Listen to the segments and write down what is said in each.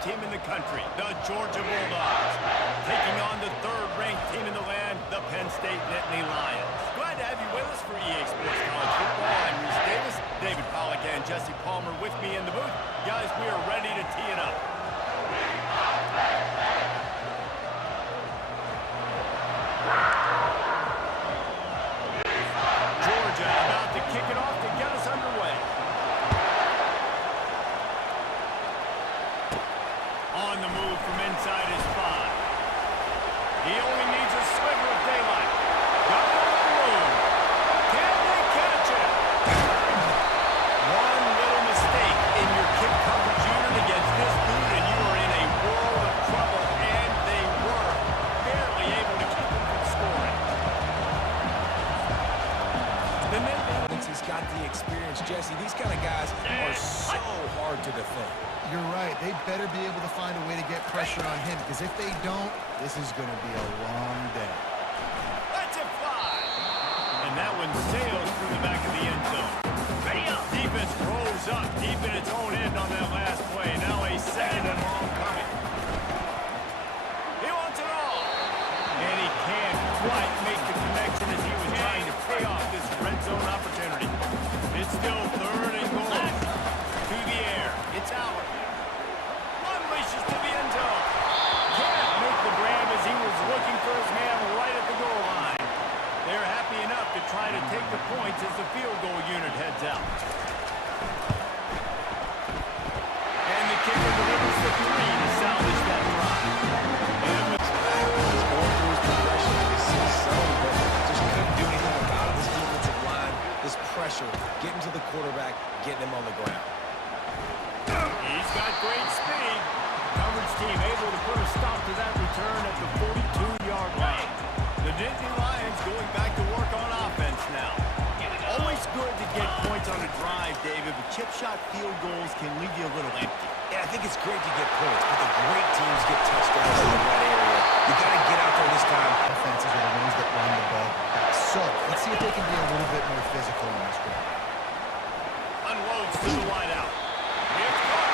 team in the country, the Georgia Bulldogs, taking on the third-ranked team in the land, the Penn State Nittany Lions. Glad to have you with us for EA Sports College Football. I'm Reese Davis, David Pollack, and Jesse Palmer with me in the booth. Guys, we are ready to tee it up. Georgia about to kick it off to get us underway. On the move from inside his 5. He only needs a sliver of daylight. Got it on the move. Can they catch it? One little mistake in your kick coverage unit against this dude, and you are in a world of trouble, and they were barely able to keep him from scoring. The Nittany, he's got the experience, Jesse. These kind of guys are so hard to defend. You're right. They better be able to find a way to get pressure on him, because if they don't, this is going to be a long day. Let's it fly. And that one sails through the back of the end zone. Ready up. Defense rolls up deep in its own end on that last play. Now a second and long coming. He wants it all. And he can't quite make the connection as he was trying to pay off this red zone opportunity. It's still third and goal. To the air. It's out. Unleashes to the end zone. Can't make the grab as he was looking for his man right at the goal line. They're happy enough to try to take the points as the field goal unit heads out. And the kicker delivers the 3 to salvage that drive. And with He's going through his progression. He sees some, but just couldn't do anything about it. This defensive line, this pressure, getting to the quarterback, getting him on the ground. He's got great speed. Coverage team able to put a stop to that return at the 42-yard line. The Nittany Lions going back to work on offense now. Always good to get points on a drive, David, but chip shot field goals can leave you a little empty. Yeah, I think it's great to get points, but the great teams get touchdowns in that area. You got to get out there this time. Offenses are the ones that run the ball back. So let's see if they can be a little bit more physical in this game. Unloads to the wideout. It's caught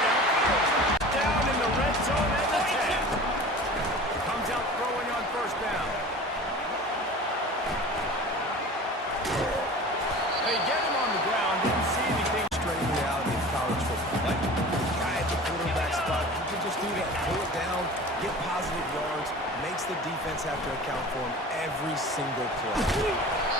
down in the red zone at the 10. Comes out throwing on first down. They get him on the ground. Didn't see anything. Straight reality of college football. Like, the guy at the quarterback spot, you can just do that. Pull it down, get positive yards, makes the defense have to account for him every single play.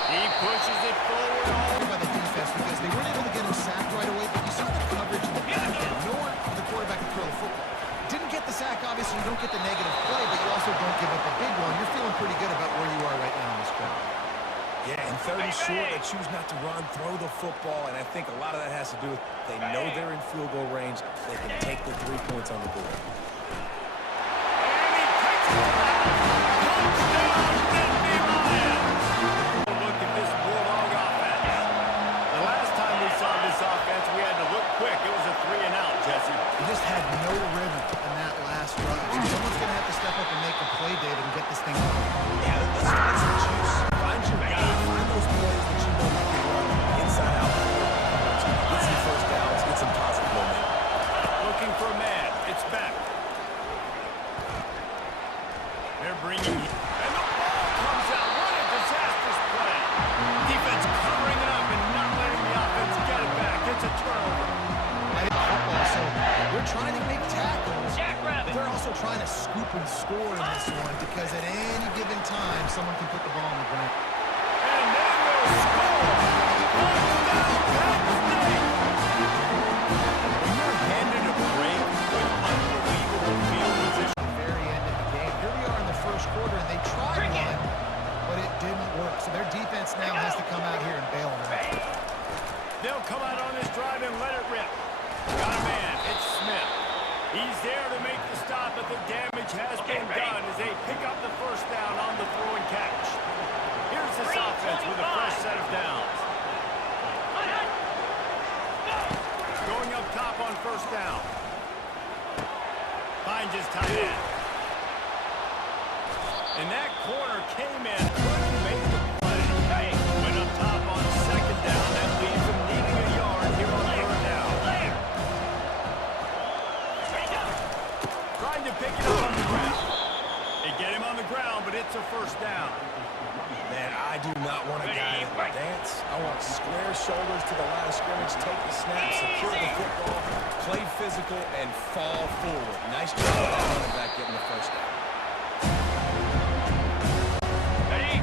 He pushes it forward all By the defense, because they weren't able to get him sacked right away, but you saw the coverage in the back end. Nowhere for the quarterback to throw the football. Didn't get the sack, obviously. You don't get the negative play, but you also don't give up a big one. You're feeling pretty good about where you are right now in this quarter. Yeah, and 30 short, they choose not to run, throw the football, and I think a lot of that has to do with they know they're in field goal range. They can take the 3 points on the board. And he takes it to the house. Touchdown, Nittany Lions. Look at this Bulldog offense. The last time we saw this offense, we had to look quick. It was a 3 and out, Jesse. He just had no rhythm in that last drive. So someone's going to have to step up and make a play, David, and get this thing going. Yeah, let's find some juice. Find your guy. Find those plays that you know you can run inside out. Get some first downs. Get some positive momentum. Looking for a man. It's back. They're bringing him. And the ball comes out. What a disastrous play. Defense covering it up and not letting the offense get it back. It's a turnover. Football, so they're trying to make tackles. They're also trying to scoop and score in this one, because at any given time, someone can put the ball on the ground. And they will score. Touchdown, Penn State. When you're handed a break with unbelievable field position. Very end of the game. Here we are in the first quarter, and they tried one, but it didn't work. So their defense now has to come out here and bail them out. They'll come out on this drive and let it rip. Got a man. It's Smith. He's there to make the stop, but the damage has been done as they pick up the first down on the throw and catch. Here's this offense with a fresh set of downs. Going up top on first down. Finds his tight end. And that corner came in, couldn't make the play. Went up top on second down. That leaves him needing a yard here on third down. Pick it up on the ground. They get him on the ground, but it's a first down. Man, I do not want a guy that will dance. I want square shoulders to the line of scrimmage, take the snap, secure the football, play physical, and fall forward. Nice job by the running back getting the first down.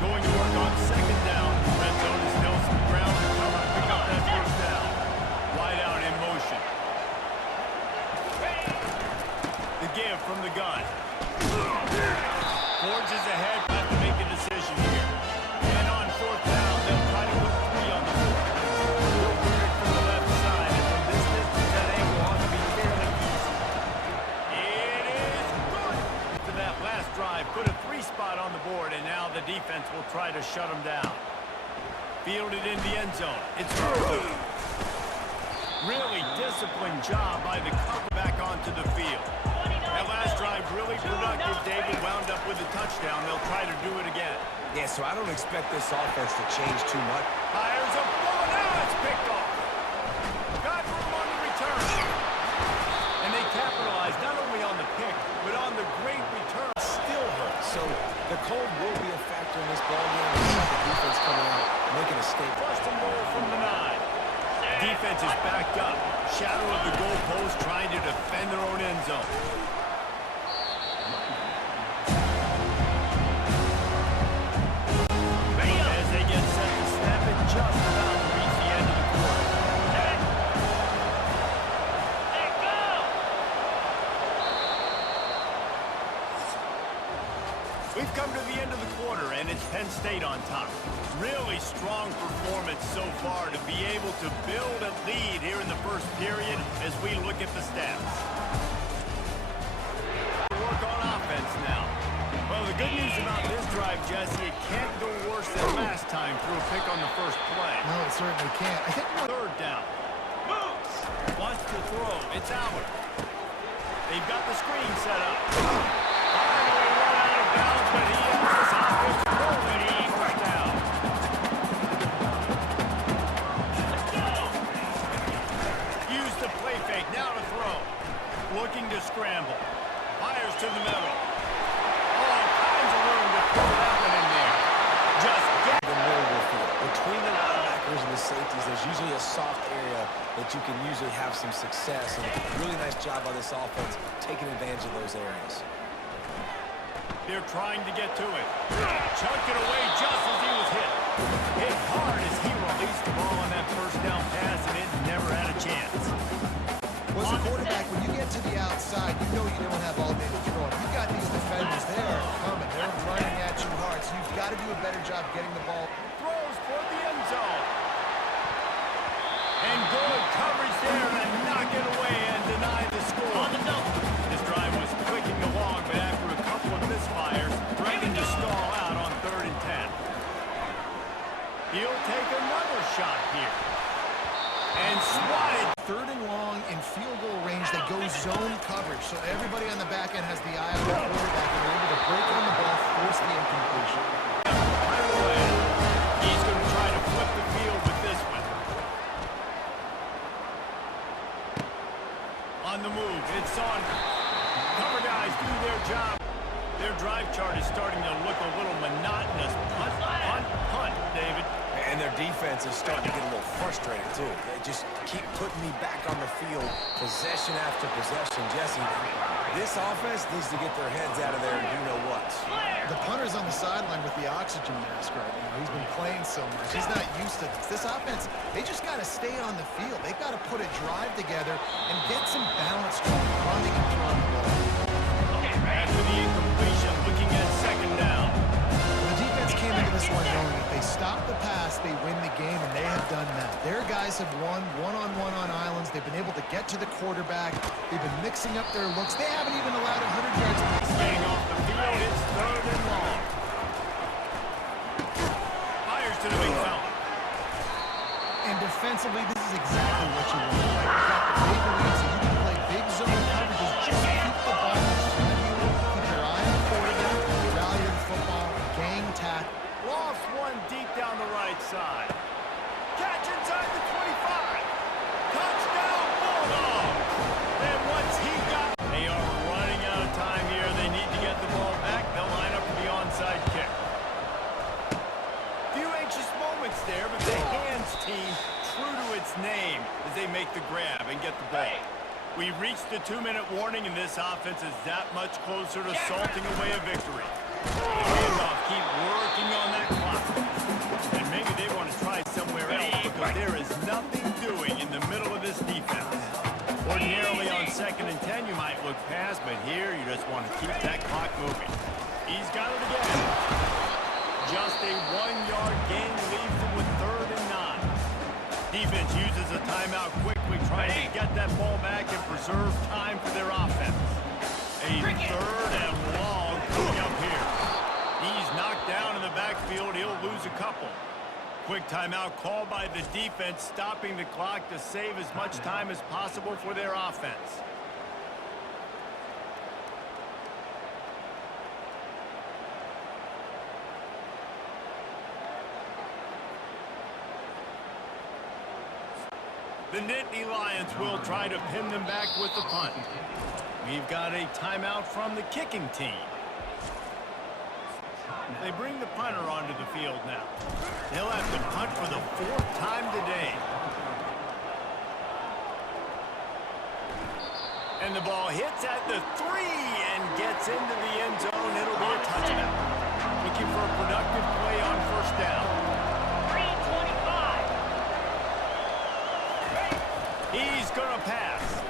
Going to work on second down. Red zone is Nelson ground to cover to pick up that first down. Wide out in motion. The give from the gun. Forges ahead, have to make a decision here. And on fourth down, they'll try to put 3 on the board. We'll work it from the left side, and from this distance, that angle ought to be fairly easy. It is good. To that last drive, put a 3 spot on the board, and now the defense will try to shut them down. Fielded in the end zone. It's early. Really disciplined job by the cover back onto the field. That last drive really productive. David wound up with a touchdown. They'll try to do it again. Yeah, so I don't expect this offense to change too much. Fires a ball. Now it's picked off. Got room on the return. And they capitalize not only on the pick, but on the great return. Still hurts, so the cold will be a factor in this ball game. The defense coming out, making a statement. First and goal from the 9. Defense is backed up. Shadow of the goalpost trying to defend their own end zone. As they get set to snap it, just about to reach the end of the quarter. We've come to the end of the quarter, and it's Penn State on top. Really strong performance so far to be able to build a lead here in the first period as we look at the stats. Work on offense now. Well, the good news about this drive, Jesse, it can't go worse than last time through a pick on the first play. No, it certainly can't. I think Third down. Wants to throw. It's out. They've got the screen set up. Finally run out of bounds, but he has this offense rolling. First down. Use the play fake. Now to throw. Looking to scramble. Fires to the middle. All kinds of room to throw that one in there. Just get The middle of the field. Between the linebackers and the safeties, there's usually a soft area that you can usually have some success. And really nice job by this offense taking advantage of those areas. They're trying to get to it. Chucked it away just as he was hit. Hit hard as he released the ball on that first down pass, and it never had a chance. was a quarterback, when you get to the outside, you know you don't have all day to throw it. You've got these defenders there coming. They're running at you hard, so you've got to do a better job getting the ball. Throws for the end zone. And good coverage there to knock it away and deny the score. This drive was clicking along, but after a couple of misfires, threatening to stall out on 3rd and 10. He'll take another shot here. And swatted. 3rd and long in field goal range. They go zone coverage, so everybody on the back end has the eye on the quarterback, and they're able to break on the ball, force the incompletion. Right away. He's going to try to flip the field with this one. On the move, it's on. Cover guys do their job. Their drive chart is starting to look a little monotonous. Punt, punt, punt, David. And their defense is starting to get a little frustrated, too. They just keep putting me back on the field, possession after possession. Jesse, this offense needs to get their heads out of there and you know what. The punter's on the sideline with the oxygen mask right now. He's been playing so much. He's not used to this. This offense, they just got to stay on the field. They've got to put a drive together and get some balance going, running and throwing the ball. After the incompletion, looking at 2nd down. The defense came into this one knowing if they stop the pass, they win the game, and they have done that. Their guys have won one-on-one on islands. They've been able to get to the quarterback. They've been mixing up their looks. They haven't even allowed 100 yards. Staying off the field, it's 3rd and long. Fires to the big fella. And defensively, this is exactly what you want. You've got the big leads, and you can play big zone coverages. Just keep the ball in front of you. Keep your eye on the quarterback. Rally the football. Gang tackle. Lost one deep down the right side. Catch inside the 25. Touchdown Bulldogs. And once he got, they are running out of time here. 2-minute warning, and this offense is that much closer to salting away a victory. Handoff, keep working on that clock. And maybe they want to try somewhere else because there is nothing doing in the middle of this defense. Ordinarily on 2nd and 10, you might look past, but here you just want to keep that clock moving. He's got it again. Just a 1-yard gain leaves them with 3rd and 9. Defense uses a timeout quickly, trying to get that ball back and preserve time for their offense. A 3rd and long coming up here. He's knocked down in the backfield. He'll lose a couple. Quick timeout called by the defense, stopping the clock to save as much time as possible for their offense. The Nittany Lions will try to pin them back with the punt. We've got a timeout from the kicking team. They bring the punter onto the field now. They'll have to punt for the 4th time today. And the ball hits at the 3 and gets into the end zone. It'll be a touchdown. Looking for a productive play on 1st down. 3:25. He's going to pass.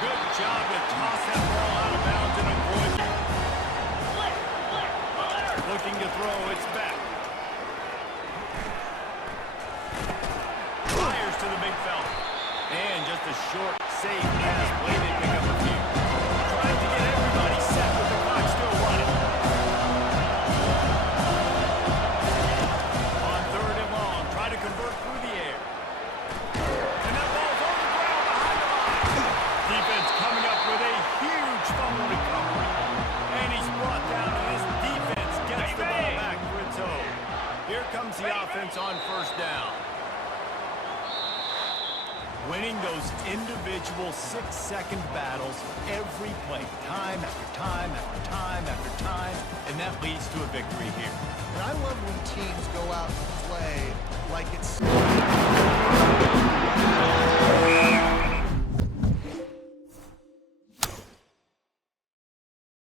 Good job to toss that ball out of bounds and avoid it. Looking to throw, it's back. Fires to the big fella. And just a short, safe pass play to pick up a few. Trying to get everybody set with the clock still running. On 3rd and long, try to convert through the air. And that ball's on the ground behind the line. Defense coming up with a huge fumble recovery. And he's brought down, and his defense gets the ball back for its own. Here comes the offense on 1st down. Winning those individual 6-second battles every play, time after time after time after time, and that leads to a victory here. And I love when teams go out and play like it's...